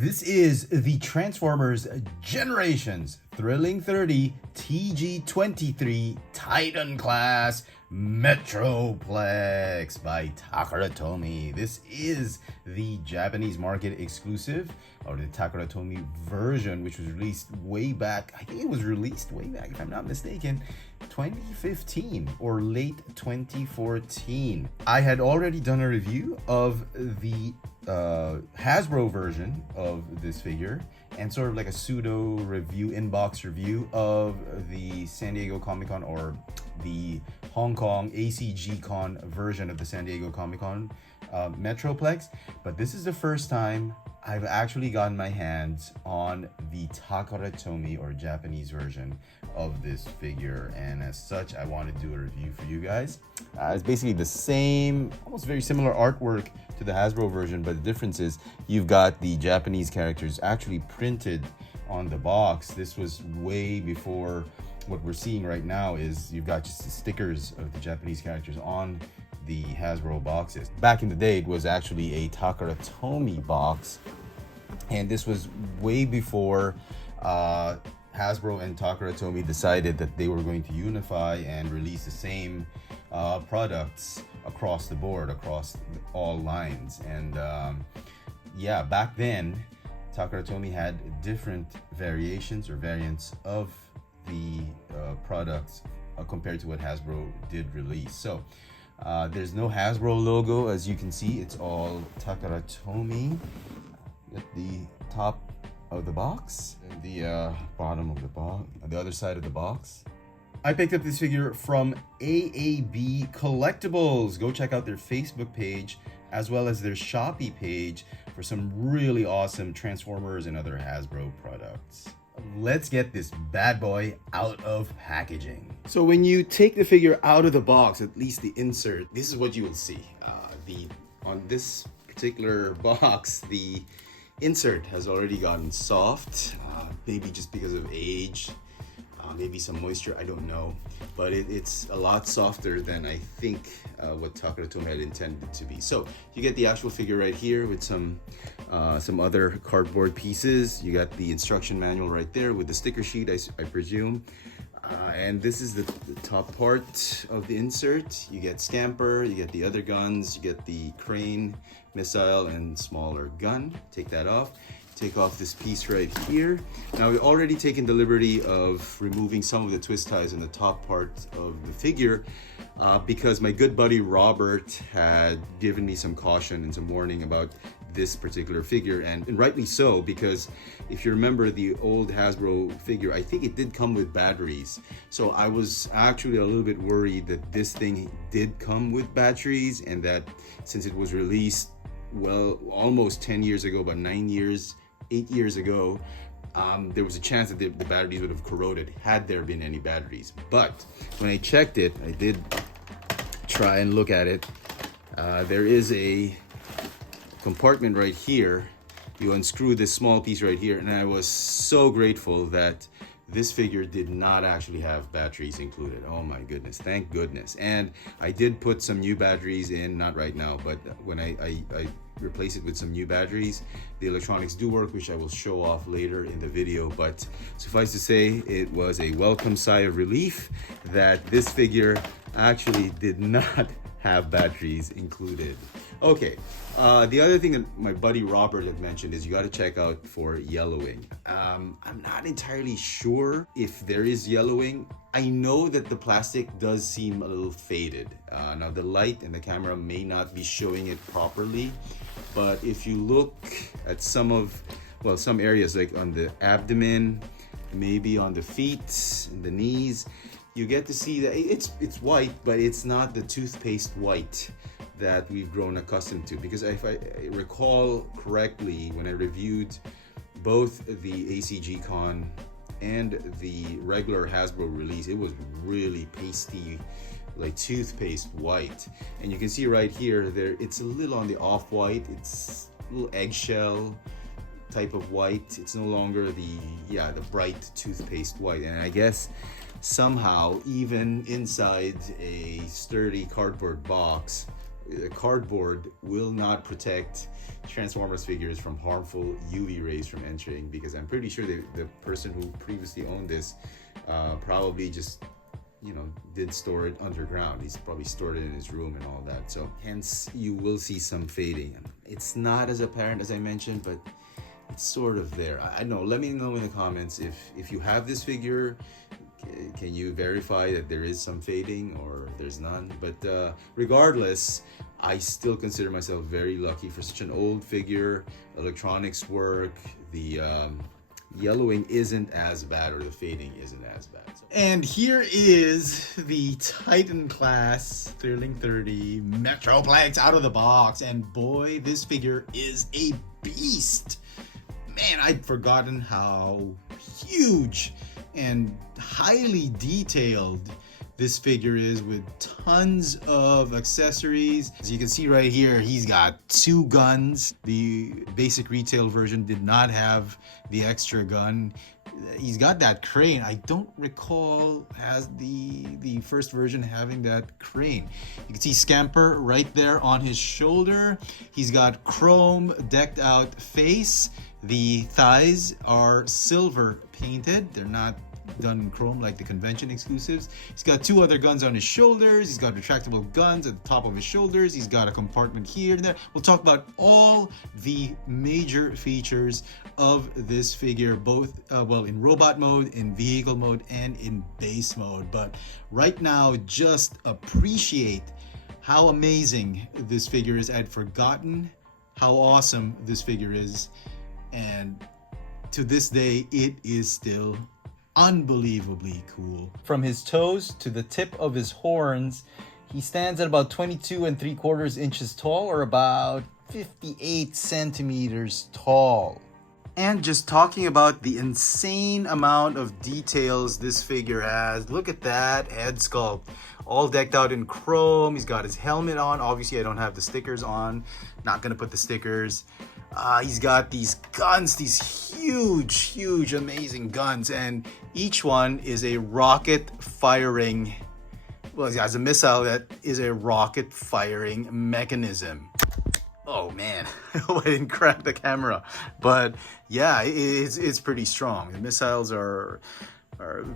This is the Transformers Generations Thrilling 30 TG-23 Titan Class Metroplex by Takara Tomy. This is the Japanese market exclusive, or the Takara Tomy version, which was released way back. I think it was released way back, if I'm not mistaken, 2015 or late 2014. I had already done a review of the Hasbro version of this figure, and sort of like a pseudo review, inbox review of the San Diego Comic-Con, or the Hong Kong ACG Con version of the San Diego Comic-Con Metroplex. But this is the first time I've actually gotten my hands on the Takara Tomy, or Japanese version of this figure, and as such I want to do a review for you guys. It's basically the same, almost very similar artwork to the Hasbro version, but the difference is you've got the Japanese characters actually printed on the box. This was way before what we're seeing right now. Is you've got just the stickers of the Japanese characters on the Hasbro boxes. Back in the day, it was actually a Takara Tomy box, and this was way before Hasbro and Takara Tomy decided that they were going to unify and release the same products across the board, across all lines. And yeah, back then Takara Tomy had different variations or variants of the products compared to what Hasbro did release. So there's no Hasbro logo, as you can see. It's all Takara Tomy at the top of the box and the bottom of the box, the other side of the box. I picked up this figure from AAB Collectibles. Go check out their Facebook page as well as their Shopee page for some really awesome Transformers and other Hasbro products. Let's get this bad boy out of packaging. So when you take the figure out of the box, at least the insert, this is what you will see. On this particular box, the insert has already gotten soft, maybe just because of age, maybe some moisture, I don't know, but it's a lot softer than I think what Takara Tomy had intended it to be. So you get the actual figure right here with some other cardboard pieces. You got the instruction manual right there with the sticker sheet, I presume. And this is the top part of the insert. You get Scamper, you get the other guns, you get the crane, missile, and smaller gun. Take that off. Take off this piece right here. Now, we've already taken the liberty of removing some of the twist ties in the top part of the figure because my good buddy Robert had given me some caution and some warning about this particular figure, and rightly so, because if you remember the old Hasbro figure, I think it did come with batteries. So I was actually a little bit worried that this thing did come with batteries, and that since it was released, well, almost 10 years ago, about 8 years ago, there was a chance that the batteries would have corroded had there been any batteries. But when I checked it, I did try and look at it. There is a compartment right here. You unscrew this small piece right here, and I was so grateful that this figure did not actually have batteries included. Oh my goodness, thank goodness. And I did put some new batteries in, not right now, but when I replace it with some new batteries, the electronics do work, which I will show off later in the video. But suffice to say, it was a welcome sigh of relief that this figure actually did not have batteries included. Okay, the other thing that my buddy Robert had mentioned is you got to check out for yellowing. I'm not entirely sure if there is yellowing. I know that the plastic does seem a little faded. Now the light and the camera may not be showing it properly, but if you look at some areas, like on the abdomen, maybe on the feet and the knees, you get to see that it's white, but it's not the toothpaste white that we've grown accustomed to. Because if I recall correctly, when I reviewed both the ACG Con and the regular Hasbro release, it was really pasty, like toothpaste white. And you can see right here, it's a little on the off-white. It's a little eggshell type of white. It's no longer the bright toothpaste white. And I guess somehow, even inside a sturdy cardboard box, cardboard will not protect Transformers figures from harmful UV rays from entering, because I'm pretty sure the person who previously owned this probably just, you know, did store it underground. He's probably stored it in his room and all that. So hence you will see some fading. It's not as apparent as I mentioned, but it's sort of there. I know. Let me know in the comments if you have this figure. Can you verify that there is some fading or there's none? But regardless, I still consider myself very lucky for such an old figure. Electronics work. The yellowing isn't as bad, or the fading isn't as bad. And here is the Titan class Thrilling 30 Metroplex out of the box. And boy, this figure is a beast. Man, I'd forgotten how huge and highly detailed this figure is, with tons of accessories. As you can see right here, he's got 2 guns. The basic retail version did not have the extra gun. He's got that crane. I don't recall as the first version having that crane. You can see Scamper right there on his shoulder. He's got chrome decked out face. The thighs are silver painted. They're not done in chrome like the convention exclusives. He's got 2 other guns on his shoulders. He's got retractable guns at the top of his shoulders. He's got a compartment here and there. We'll talk about all the major features of this figure, both well, in robot mode, in vehicle mode, and in base mode. But right now, just appreciate how amazing this figure is. I'd forgotten how awesome this figure is, and to this day it is still unbelievably cool. From his toes to the tip of his horns, he stands at about 22 3/4 inches tall, or about 58 centimeters tall. And just talking about the insane amount of details this figure has. Look at that head sculpt, all decked out in chrome. He's got his helmet on. Obviously I don't have the stickers on, not gonna put the stickers. He's got these guns, these huge, amazing guns, and each one is a rocket firing, well, he has a missile that is a rocket firing mechanism. Oh man, I hope I didn't crack the camera, but yeah, it's pretty strong. The missiles are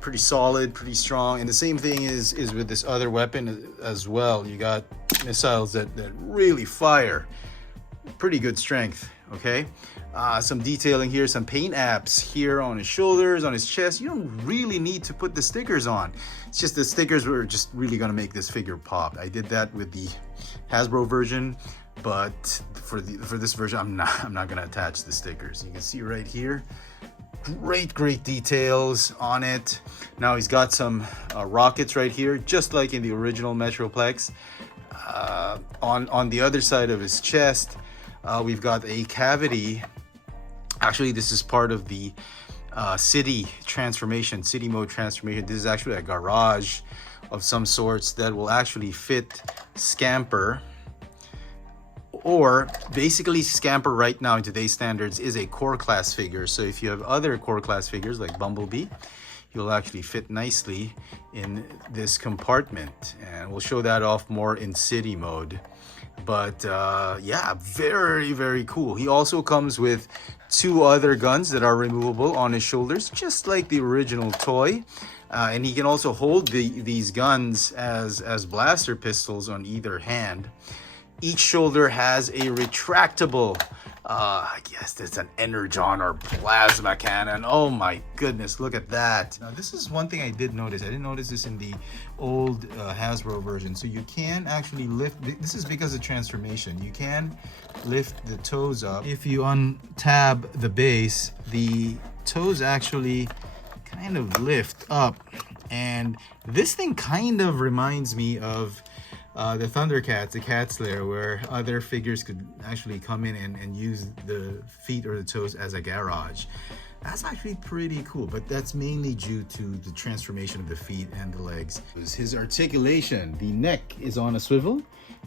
pretty solid, pretty strong, and the same thing is with this other weapon as well. You got missiles that really fire. Pretty good strength. Okay, some detailing here, some paint apps here on his shoulders, on his chest. You don't really need to put the stickers on. It's just the stickers were just really gonna make this figure pop. I did that with the Hasbro version, but for this version, I'm not gonna attach the stickers. You can see right here, great details on it. Now he's got some rockets right here, just like in the original Metroplex. On the other side of his chest, we've got a cavity. Actually, this is part of the city mode transformation. This is actually a garage of some sorts that will actually fit Scamper. Or basically, Scamper right now in today's standards is a core class figure. So if you have other core class figures like Bumblebee, he'll actually fit nicely in this compartment, and we'll show that off more in city mode. But yeah, very cool. He also comes with 2 other guns that are removable on his shoulders, just like the original toy. And he can also hold these guns as blaster pistols on either hand. Each shoulder has a retractable, I guess that's an energon or plasma cannon. Oh my goodness, look at that. Now this is one thing I did notice. I didn't notice this in the old Hasbro version. So you can actually lift, this is because of transformation. You can lift the toes up. If you untab the base, the toes actually kind of lift up. And this thing kind of reminds me of the Thundercats, the Cat Slayer, where other figures could actually come in and use the feet or the toes as a garage. That's actually pretty cool, but that's mainly due to the transformation of the feet and the legs. His articulation, the neck is on a swivel,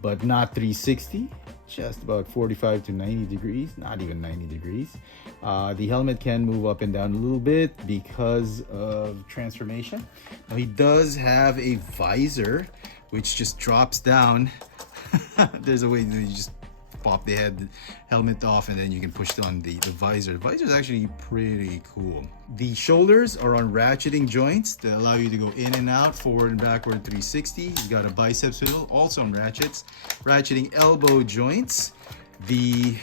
but not 360, just about 45 to 90 degrees, not even 90 degrees. The helmet can move up and down a little bit because of transformation. Now he does have a visor which just drops down there's a way that you just pop the helmet off, and then you can push on the visor. The visor is actually pretty cool. The shoulders are on ratcheting joints that allow you to go in and out, forward and backward 360. You got a bicep swivel, also on ratchets. Ratcheting elbow joints. The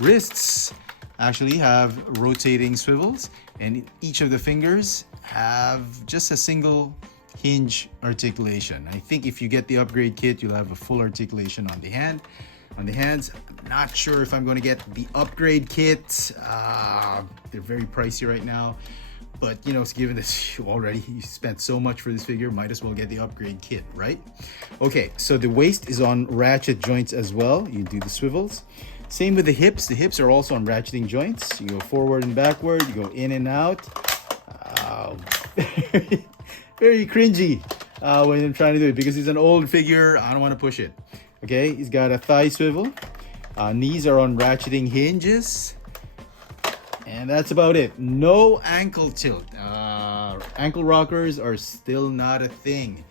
wrists actually have rotating swivels, and each of the fingers have just a single hinge articulation. I think if you get the upgrade kit, you'll have a full articulation on the hands. I'm not sure if I'm going to get the upgrade kit. They're very pricey right now, but you know, given that you spent so much for this figure, might as well get the upgrade kit, right? Okay, so the waist is on ratchet joints as well. You do the swivels. Same with the hips. The hips are also on ratcheting joints. You go forward and backward, you go in and out. Very cringy when I'm trying to do it, because he's an old figure. I don't want to push it. Okay, he's got a thigh swivel. Knees are on ratcheting hinges. And that's about it. No ankle tilt. Ankle rockers are still not a thing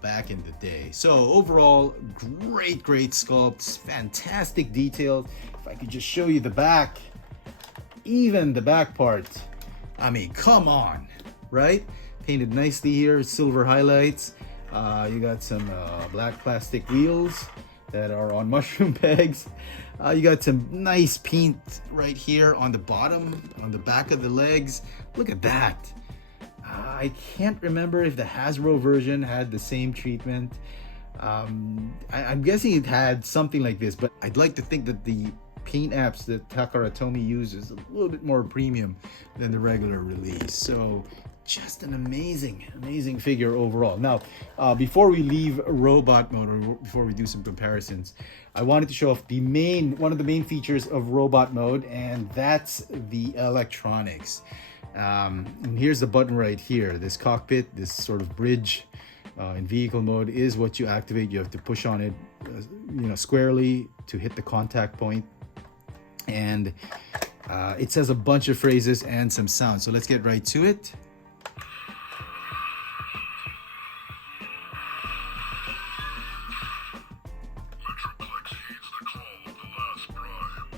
back in the day. So overall, great sculpts, fantastic details. If I could just show you the back, even the back part. I mean, come on, right? Painted nicely here, silver highlights. You got some black plastic wheels that are on mushroom pegs. You got some nice paint right here on the bottom, on the back of the legs. Look at that. I can't remember if the Hasbro version had the same treatment. I'm guessing it had something like this, but I'd like to think that the paint apps that Takara Tomy uses a little bit more premium than the regular release. So just an amazing figure overall. Now, before we leave robot mode, or before we do some comparisons, I wanted to show off one of the main features of robot mode, and that's the electronics. And here's the button right here. This cockpit, this sort of bridge in vehicle mode is what you activate. You have to push on it, squarely to hit the contact point. And it says a bunch of phrases and some sounds. So let's get right to it. Metroplex heeds the call of the last prime.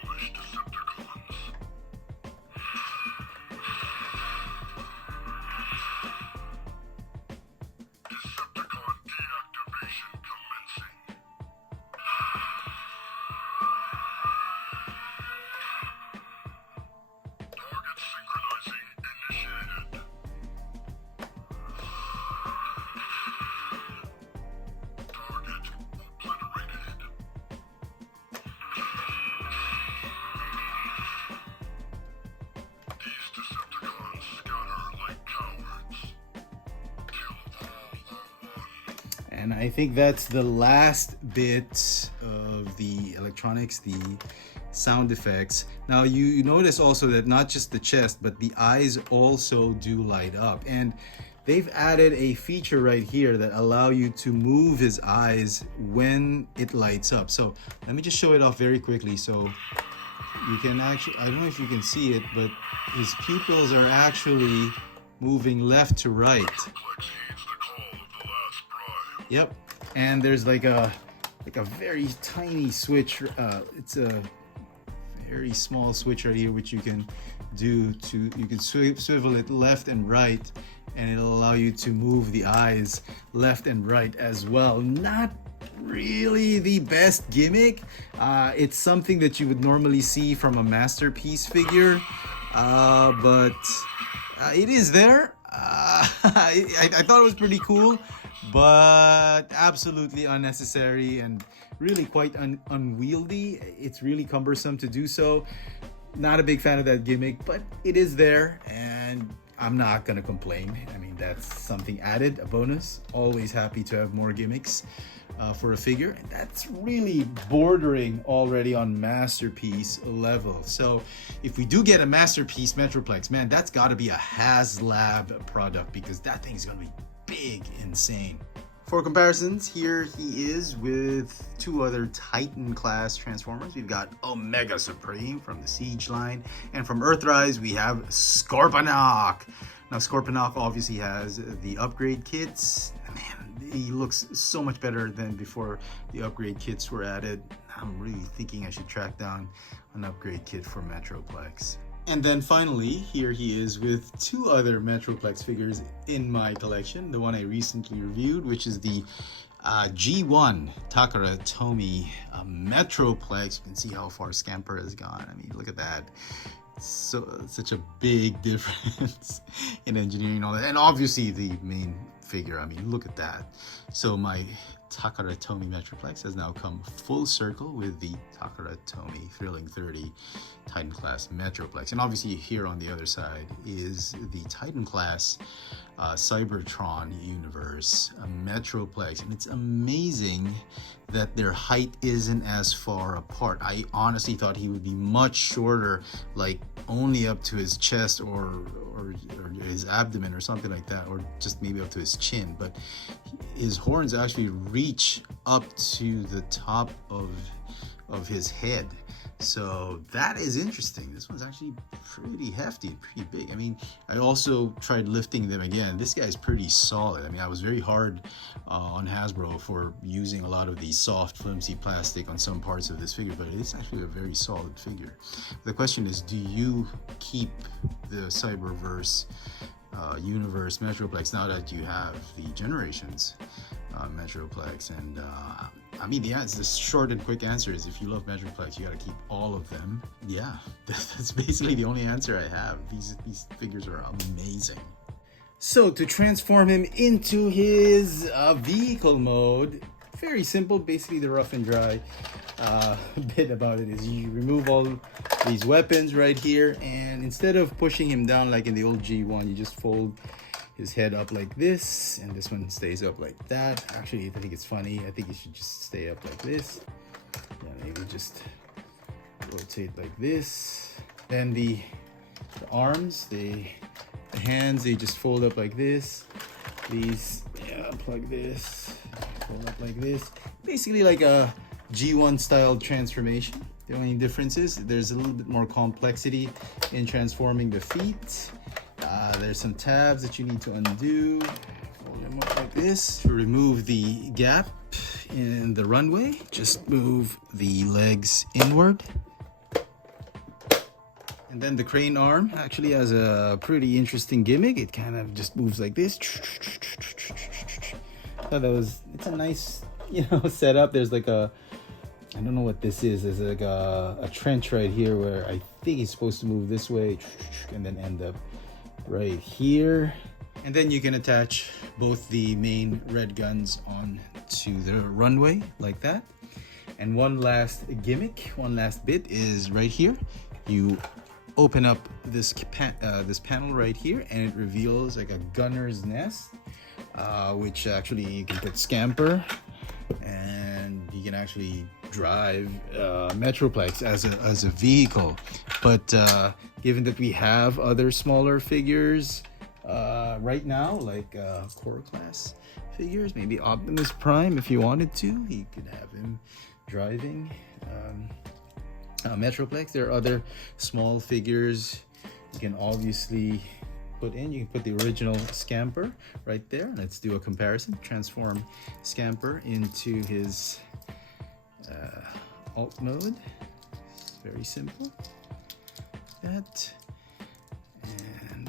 Foolish Decepticons. Decepticon deactivation commencing. Target synchronizing initiated. Target obliterated. These Decepticons scatter like cowards. Kill all or one. And I think that's the last bit of the electronics, the sound effects. Now you notice also that not just the chest, but the eyes also do light up. And they've added a feature right here that allow you to move his eyes when it lights up. So let me just show it off very quickly. So you can actually, I don't know if you can see it, but his pupils are actually moving left to right. Metroplex heeds the call of the last prime. Yep. And there's like a very tiny switch. It's a very small switch right here, which you can swivel it left and right, and it'll allow you to move the eyes left and right as well. Not really the best gimmick. It's something that you would normally see from a masterpiece figure, but it is there. I thought it was pretty cool, but absolutely unnecessary and really quite unwieldy. It's really cumbersome to do so. Not a big fan of that gimmick, but it is there, and I'm not gonna complain. I mean, that's something added, a bonus. Always happy to have more gimmicks for a figure. And that's really bordering already on masterpiece level. So if we do get a masterpiece Metroplex, man, that's gotta be a HasLab product, because that thing's gonna be big, insane. For comparisons, here he is with two other Titan class Transformers. We've got Omega Supreme from the Siege line, and from Earthrise we have Scorponok. Now Scorponok obviously has the upgrade kits. Man, he looks so much better than before the upgrade kits were added. I'm really thinking I should track down an upgrade kit for Metroplex. And then finally, here he is with two other Metroplex figures in my collection. The one I recently reviewed, which is the G1 Takara Tomy Metroplex. You can see how far Scamper has gone. I mean, look at that. So such a big difference in engineering and all that. And obviously the main figure, I mean, look at that. So my Takara Tomy Metroplex has now come full circle with the Takara Tomy Thrilling 30 Titan class Metroplex. And obviously here on the other side is the Titan class Cybertron universe Metroplex. And it's amazing that their height isn't as far apart. I honestly thought he would be much shorter, like only up to his chest or his abdomen or something like that, or just maybe up to his chin, but his horns actually reach up to the top of his head. So that is interesting. This one's actually pretty hefty, pretty big. I mean, I also tried lifting them again. This guy's pretty solid. I mean, I was very hard on Hasbro for using a lot of the soft, flimsy plastic on some parts of this figure, but it's actually a very solid figure. The question is, do you keep the Cyberverse universe Metroplex now that you have the Generations Metroplex? And I mean, the short and quick answer is, if you love Metroplex, you got to keep all of them. Yeah, that's basically the only answer I have. These figures are amazing. So to transform him into his vehicle mode, very simple. Basically, the rough and dry bit about it is you remove all these weapons right here, and instead of pushing him down like in the old G1, you just fold his head up like this, and this one stays up like that. Actually, I think it's funny. I think it should just stay up like this. Yeah, maybe just rotate like this. Then the arms, the hands, they just fold up like this. These, yeah, plug this, fold up like this. Basically like a G1 style transformation. The only difference is there's a little bit more complexity in transforming the feet. There's some tabs that you need to undo. Fold them up like this to remove the gap in the runway. Just move the legs inward. And then the crane arm actually has a pretty interesting gimmick. It kind of just moves like this. So it's a nice, setup. There's like I don't know what this is. There's like a trench right here where I think he's supposed to move this way and then end up right here. And then you can attach both the main red guns onto the runway like that. And one last gimmick, one last bit is right here. You open up this panel right here, and it reveals like a gunner's nest, which actually you can put Scamper, and you can actually drive Metroplex as a vehicle. But given that we have other smaller figures right now, like core class figures, maybe Optimus Prime, if you wanted to, you could have him driving Metroplex. There are other small figures you can obviously put in. You can put the original Scamper right there. Let's do a comparison. Transform Scamper into his alt mode. It's very simple. That, and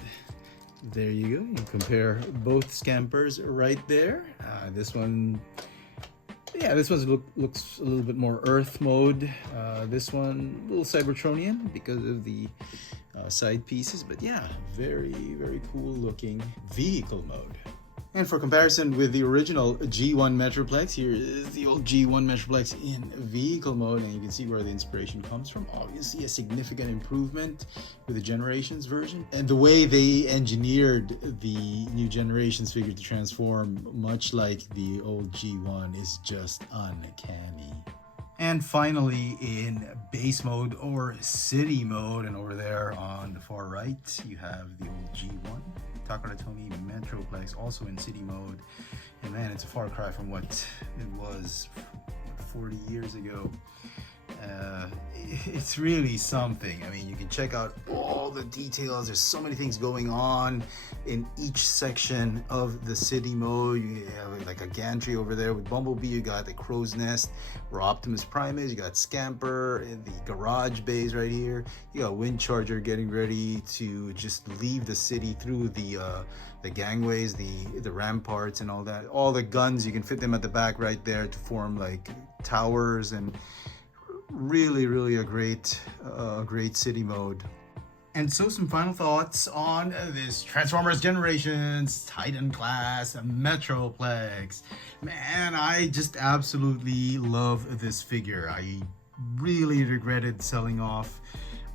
there you go. You can compare both Scampers right there. This one, yeah, this one looks a little bit more Earth mode. This one a little Cybertronian because of the side pieces, but yeah, very, very cool looking vehicle mode. And for comparison with the original G1 Metroplex, here is the old G1 Metroplex in vehicle mode, and you can see where the inspiration comes from. Obviously a significant improvement with the Generations version. And the way they engineered the new Generations figure to transform much like the old G1 is just uncanny. And finally, in base mode or city mode, and over there on the far right, you have the old G1. Takara Tomy Metroplex, also in city mode. And man, it's a far cry from what it was 40 years ago. It's really something. I mean, you can check out all the details. There's so many things going on in each section of the city mode. You have like a gantry over there with Bumblebee. You got the crow's nest where Optimus Prime is. You got Scamper in the garage bays right here. You got Windcharger getting ready to just leave the city through the gangways, the ramparts and all that. All the guns, you can fit them at the back right there to form like towers, and really a great city mode. And so some final thoughts on this Transformers Generations Titan class Metroplex. Man, I just absolutely love this figure. I really regretted selling off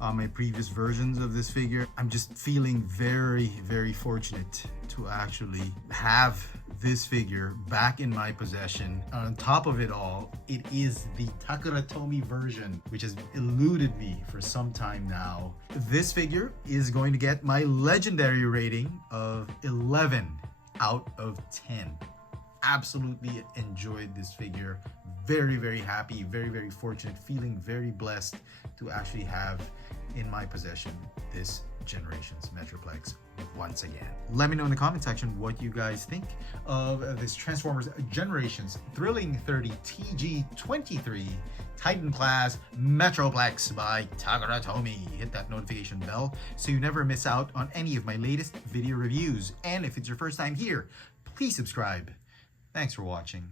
my previous versions of this figure. I'm just feeling very fortunate to actually have this figure back in my possession. On top of it all, it is the Takara Tomy version, which has eluded me for some time now. This figure is going to get my legendary rating of 11 out of 10. Absolutely enjoyed this figure. Very happy, very fortunate, feeling very blessed to actually have in my possession this Generations Metroplex once again. Let me know in the comment section what you guys think of this Transformers Generations Thrilling 30 TG-23 Titan class Metroplex by Takara Tomy. Hit that notification bell so you never miss out on any of my latest video reviews. And if it's your first time here, please subscribe. Thanks for watching.